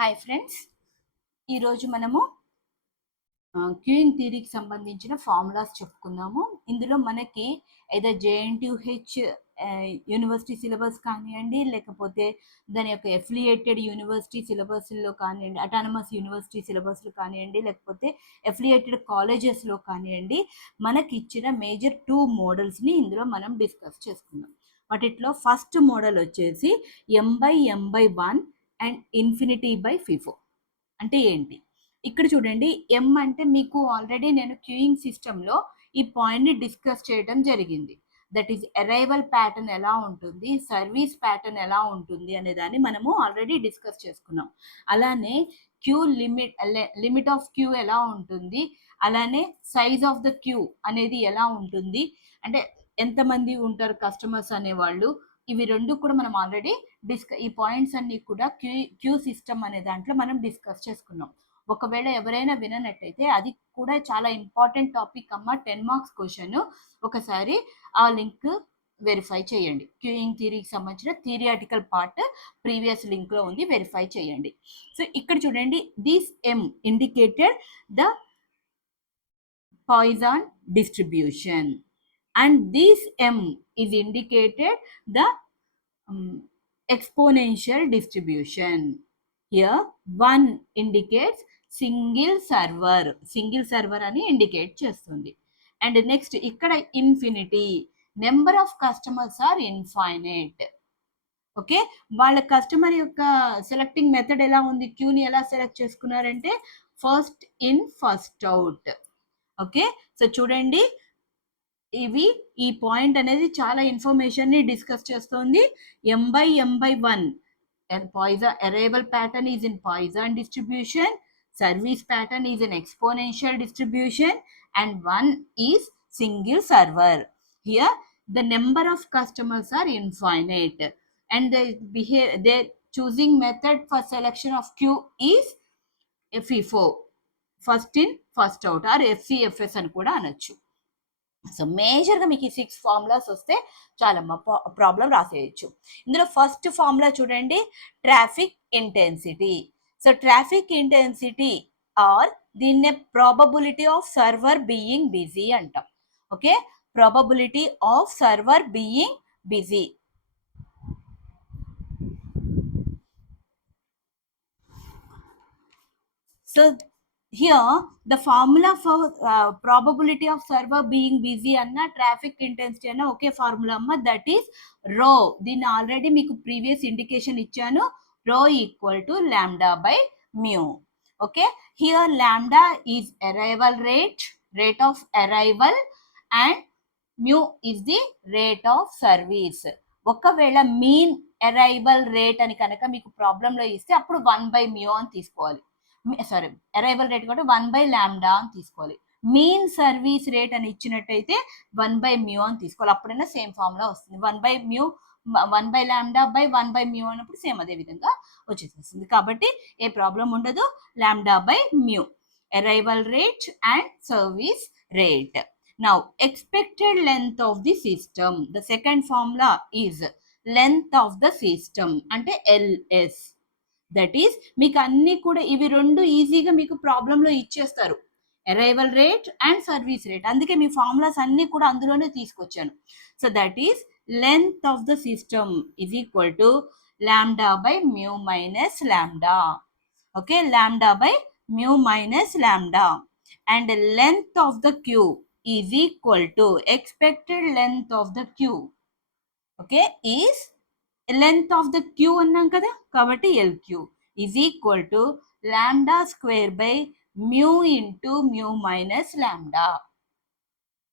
Hi friends, ఈరోజు మనము queuing థియరీకి సంబంధించిన ఫార్ములాస్ చెప్పుకుందాము. ఇందులో మనకి ఏదో జేఎన్టీయూహెచ్ యూనివర్సిటీ సిలబస్ కానివ్వండి, లేకపోతే దాని యొక్క ఎఫిలియేటెడ్ యూనివర్సిటీ సిలబస్లో కానివ్వండి, అటానమస్ యూనివర్సిటీ సిలబస్లో కానివ్వండి, లేకపోతే ఎఫిలియేటెడ్ కాలేజెస్లో కానివ్వండి, మనకి ఇచ్చిన మేజర్ 2 మోడల్స్ని ఇందులో మనం డిస్కస్ చేసుకుందాం. వాటిలో ఫస్ట్ మోడల్ వచ్చేసి m/m/1 and infinity by FIFO. అంటే ఏంటి? ఇక్కడ చూడండి, ఎం అంటే మీకు ఆల్రెడీ నేను క్యూయింగ్ సిస్టంలో ఈ పాయింట్ని డిస్కస్ చేయడం జరిగింది. దట్ ఈస్ అరైవల్ ప్యాటర్న్ ఎలా ఉంటుంది, సర్వీస్ ప్యాటర్న్ ఎలా ఉంటుంది అనే దాన్ని మనము ఆల్రెడీ డిస్కస్ చేసుకున్నాం. అలానే క్యూ లిమిట్ ఆఫ్ క్యూ ఎలా ఉంటుంది, అలానే సైజ్ ఆఫ్ ద క్యూ అనేది ఎలా ఉంటుంది, అంటే ఎంతమంది ఉంటారు కస్టమర్స్ అనేవాళ్ళు, ఇవి రెండు కూడా మనం ఆల్రెడీ ఈ పాయింట్స్ అన్ని కూడా క్యూ సిస్టమ్ అనే దాంట్లో మనం డిస్కస్ చేసుకున్నాం. ఒకవేళ ఎవరైనా విననట్టయితే అది కూడా చాలా ఇంపార్టెంట్ టాపిక్ అమ్మ, 10 మార్క్స్ క్వశ్చన్. ఒకసారి ఆ లింక్ వెరిఫై చేయండి. క్యూయింగ్ థియరీకి సంబంధించిన థియరిటికల్ పార్ట్ ప్రీవియస్ లింక్లో ఉంది, వెరిఫై చేయండి. సో ఇక్కడ చూడండి, this M indicated the Poisson distribution and this m is indicated the exponential distribution. Here 1 indicates single server అని ఇండికేట్ చేస్తుంది. అండ్ నెక్స్ట్ ఇక్కడ infinity, number of customers are infinite. Okay, వాళ్ళ customer యొక్క selecting method ఎలా ఉంది, క్యూని ఎలా select చేసుకున్నారంటే first in first out. Okay, so చూడండి, ఇవి ఈ పాయింట్ అనేది చాలా ఇన్ఫర్మేషన్ ని డిస్కస్ చేస్తుంది. m/m/1 Poisson arrival pattern is in Poisson distribution, service pattern is in exponential distribution, and 1 is single server. Here the number of customers are infinite and their choosing method for selection of Q is FIFO, first in first out, or FCFS అని కూడా అనొచ్చు. So మేజర్గా మీకు ఈ 6 formulas వస్తే చాలా problem రాసేయచ్చు. ఇందులో ఫస్ట్ ఫార్ములా చూడండి, traffic intensity. So traffic intensity or దీన్నే probability of server being busy అంటాం. Okay, probability of server being busy. So here the formula for probability of server being busy anna traffic intensity anna okay formula amma, that is rho. దీన్ని already మీకు previous indication ఇచ్చాను, rho equal to lambda by mu. okay, here lambda is arrival rate of arrival and mu is the rate of service. ఒకవేళ mean arrival rate అని కనుక మీకు ప్రాబ్లంలో ఇస్తే అప్పుడు 1/mu అని తీసుకోవాలి. సారీ, అరైవల్ రేట్ కూడా 1/λ అని తీసుకోవాలి. మీన్ సర్వీస్ రేట్ అని ఇచ్చినట్టయితే 1/mu అని తీసుకోవాలి. అప్పుడైనా సేమ్ ఫార్ములా వస్తుంది. 1/mu 1/λ/1/mu అన్నప్పుడు సేమ్ అదే విధంగా వచ్చేసేస్తుంది. కాబట్టి ఏ ప్రాబ్లం ఉండదు. λ/mu arrival rate and service rate. Now expected length of the system, the second formula is length of the system అంటే LS. దట్ ఈస్ మీకు అన్ని కూడా ఇవి రెండు ఈజీగా మీకు ప్రాబ్లంలో ఇచ్చేస్తారు, arrival rate and service rate. అందుకే మీ ఫార్ములాస్ అన్ని కూడా అందులోనే తీసుకొచ్చాను. So that is length of the system is equal to λ/mu minus lambda. Okay, λ/mu minus lambda. And length of the queue is equal to expected length of the queue. Okay, is length of the queue అన్నాం కదా, కాబట్టి LQ is equal to λ² into mu minus lambda.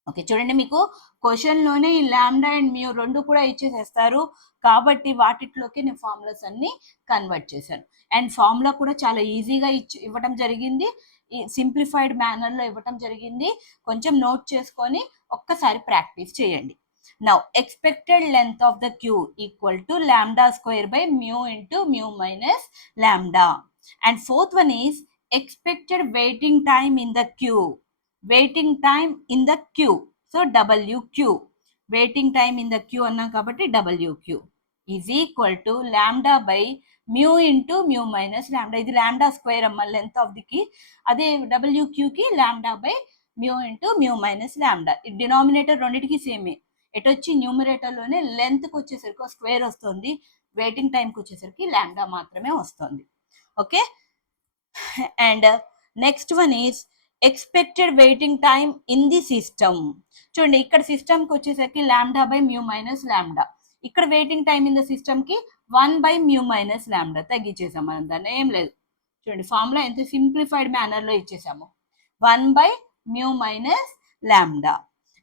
Okay, చూడండి, మీకు క్వశ్చన్లోనే ఈ లాండా and mu రెండు కూడా ఇచ్చేసేస్తారు. కాబట్టి వాటిలోకి నేను ఫార్ములాస్ అన్ని కన్వర్ట్ చేశాను. అండ్ ఫార్ములా కూడా చాలా ఈజీగా ఇవ్వడం జరిగింది, సింప్లిఫైడ్ మేనర్లో ఇవ్వడం జరిగింది. కొంచెం నోట్ చేసుకొని ఒక్కసారి ప్రాక్టీస్ చేయండి. Now expected length of the queue equal to λ² into mu minus lambda. And fourth one is expected waiting time in the queue. Waiting time in the queue. So WQ. Waiting time in the queue anna kabatti WQ. Is equal to lambda by mu into mu minus lambda. ఇది lambda square అమ్మ length of దికి, అదే డబ్ల్యూక్యూకి lambda by mu into mu minus lambda. Denominator రెండింటికి సేమే. ఎటు వచ్చి న్యూమరేటర్లోనే లెంత్కి వచ్చేసరికి స్క్వేర్ వస్తుంది, వెయిటింగ్ టైంకి వచ్చేసరికి లాంబ్డా మాత్రమే వస్తుంది. Okay, and next one is expected waiting time in the system. చూడండి ఇక్కడ సిస్టమ్కి వచ్చేసరికి lambda by mu minus lambda, ఇక్కడ వెయిటింగ్ టైమ్ ఇన్ ద సిస్టమ్కి 1 బై మ్యూ మైనస్ లాంబ్డా. తగ్గించేసాం మనం, దాన్ని ఏం లేదు. చూడండి ఫార్ములా ఎంత సింప్లిఫైడ్ మేనర్లో ఇచ్చేసాము, 1 by mu minus lambda.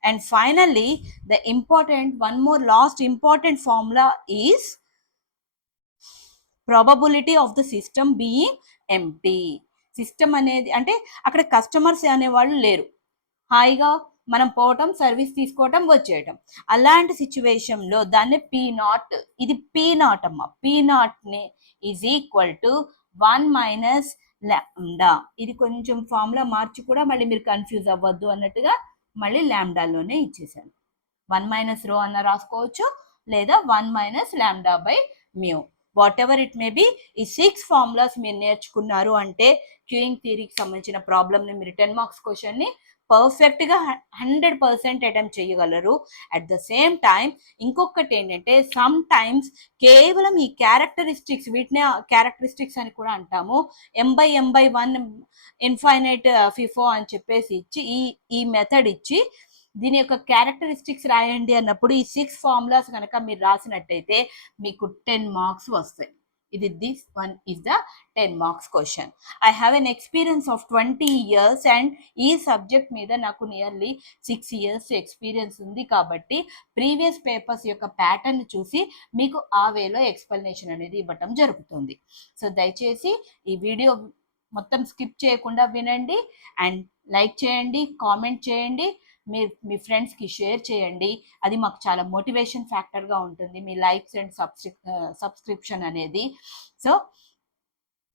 And finally the important one more last important formula is probability of the system being empty. System అనేది అంటే అక్కడ కస్టమర్స్ అనేవాళ్ళు లేరు, హాయిగా మనం పోవటం, సర్వీస్ తీసుకోవటం, వచ్చేయటం. అలాంటి సిచ్యువేషన్లో దాన్ని పీ నాట్, ఇది పీ నాట్ అమ్మ, పీ నాట్ని is equal to 1 minus lambda. ఇది కొంచెం ఫార్ములా మార్చి కూడా మళ్ళీ మీరు కన్ఫ్యూజ్ అవ్వద్దు అన్నట్టుగా మళ్ళీ లాంబ్డాలోనే ఇచ్చేసాను. 1 మైనస్ రో అన్న రాసుకోవచ్చు, లేదా 1 minus lambda by mu, what ever it may be. ఈ 6 ఫార్ములాస్ మీరు నేర్చుకున్నారు అంటే క్యూయింగ్ థియరీకి సంబంధించిన ప్రాబ్లమ్ని మీరు 10 మార్క్స్ క్వశ్చన్ని పర్ఫెక్ట్గా 100% అటెంప్ట్ చేయగలరు. అట్ ద సేమ్ టైం ఇంకొకటి ఏంటంటే సమ్ టైమ్స్ కేవలం ఈ క్యారెక్టరిస్టిక్స్, వీటినే క్యారెక్టరిస్టిక్స్ అని కూడా అంటాము, m/1 ఇన్ఫైనైట్ ఫిఫో అని చెప్పేసి ఇచ్చి ఈ మెథడ్ ఇచ్చి దీని యొక్క క్యారెక్టరిస్టిక్స్ రాయండి అన్నప్పుడు ఈ 6 ఫార్ములాస్ కనుక మీరు రాసినట్టయితే మీకు 10 మార్క్స్ వస్తాయి. ఇది this one is the 10 marks question. I have an experience of 20 years and ఈ సబ్జెక్ట్ మీద నాకు నియర్లీ 6 years ఎక్స్పీరియన్స్ ఉంది కాబట్టి ప్రీవియస్ పేపర్స్ యొక్క ప్యాటర్న్ చూసి మీకు ఆ వేలో ఎక్స్ప్లెనేషన్ అనేది ఇవ్వటం జరుగుతుంది. సో దయచేసి ఈ వీడియో మొత్తం స్కిప్ చేయకుండా వినండి, అండ్ లైక్ చేయండి, కామెంట్ చేయండి, మీ ఫ్రెండ్స్కి షేర్ చేయండి. అది మాకు చాలా మోటివేషన్ ఫ్యాక్టర్గా ఉంటుంది, మీ లైక్స్ అండ్ సబ్స్క్రిప్షన్ అనేది. సో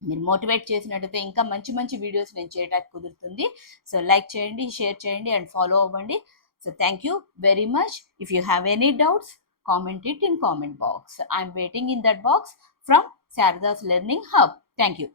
మీరు మోటివేట్ చేసినట్టయితే ఇంకా మంచి మంచి వీడియోస్ నేను చేయడానికి కుదురుతుంది. సో లైక్ చేయండి, షేర్ చేయండి, అండ్ ఫాలో అవ్వండి. So thank you very much. If you have any doubts, comment it in comment box. I'm waiting in that box from Sarada's Learning Hub. Thank you.